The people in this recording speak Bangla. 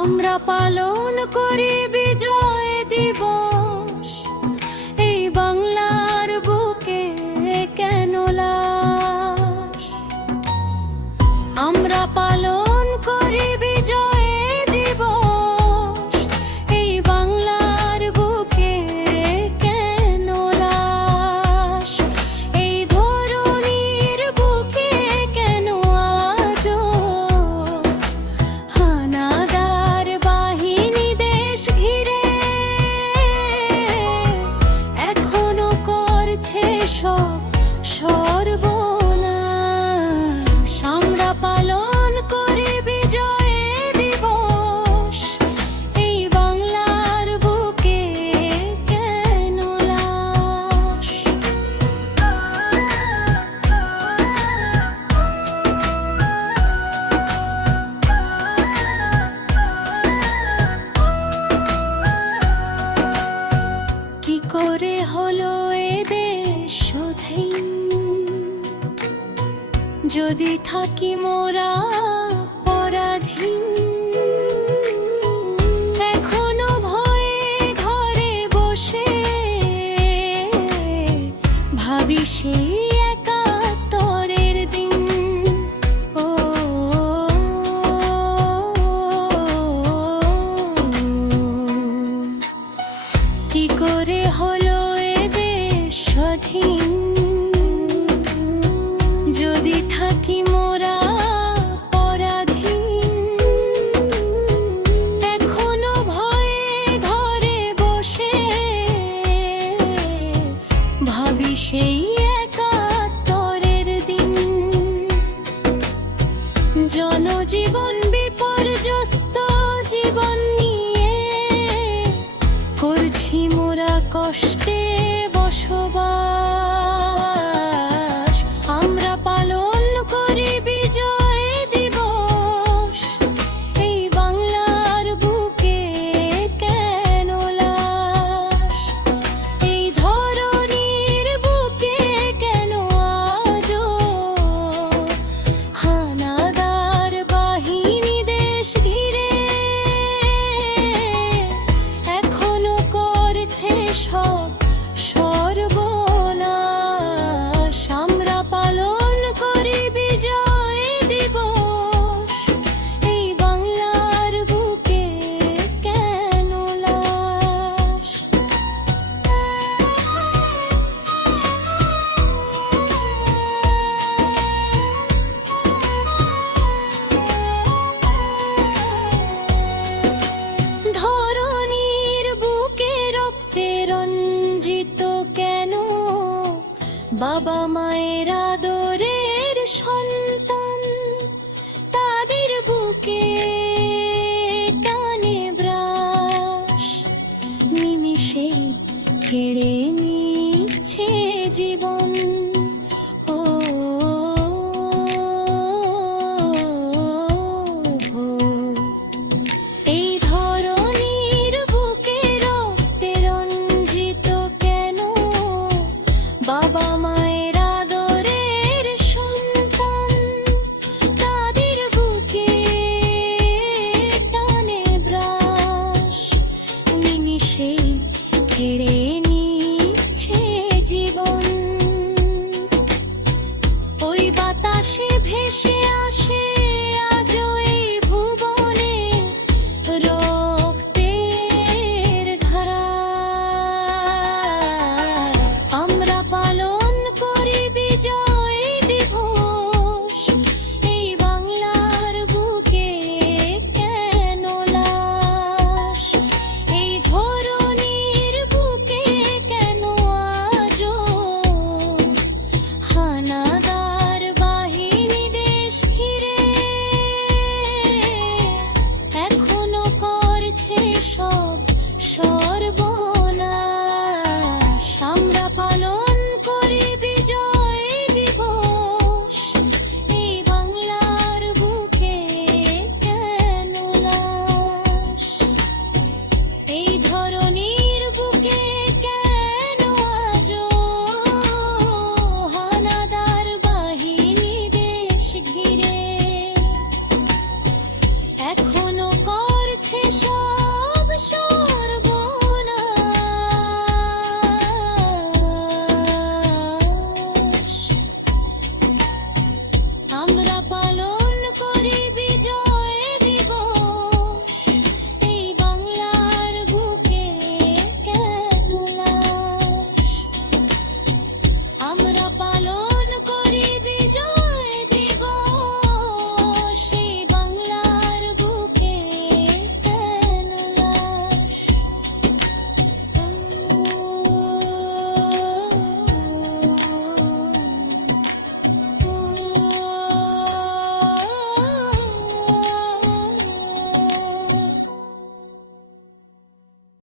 আমরা পালন করি বিজয় দিবস, এই বাংলার বুকে কেন লাশ? আমরা পালন করি বিজয় দিবস, এই বাংলার বুকে কেন লাশ? এই ধরনীর বুকে কেন আজও হানাদার বাহিনী দেশ ঘিরে এখনো করছে সব সর্বনাশ? আমরা পালন করি বিজয় দিবস, এই বাংলার বুকে কেন লাশ? কি করে হলো এ দেশ স্বাধীন? যদি থাকি মোরা পরাধীন, এখনো ভয়ে ঘরে বসে ভাবি সেই একাত্তরের দিন। ও কি করে হলো এ দেশ স্বাধীন? যদি থাকি মোরা পরাধীন, এখনো ভয়ে ঘরে বসে ভাবি সেই একাত্তরের দিন। জনজীবন বিপর্যস্ত জীবন নিয়ে করছি মোরা কষ্টে বসবাস।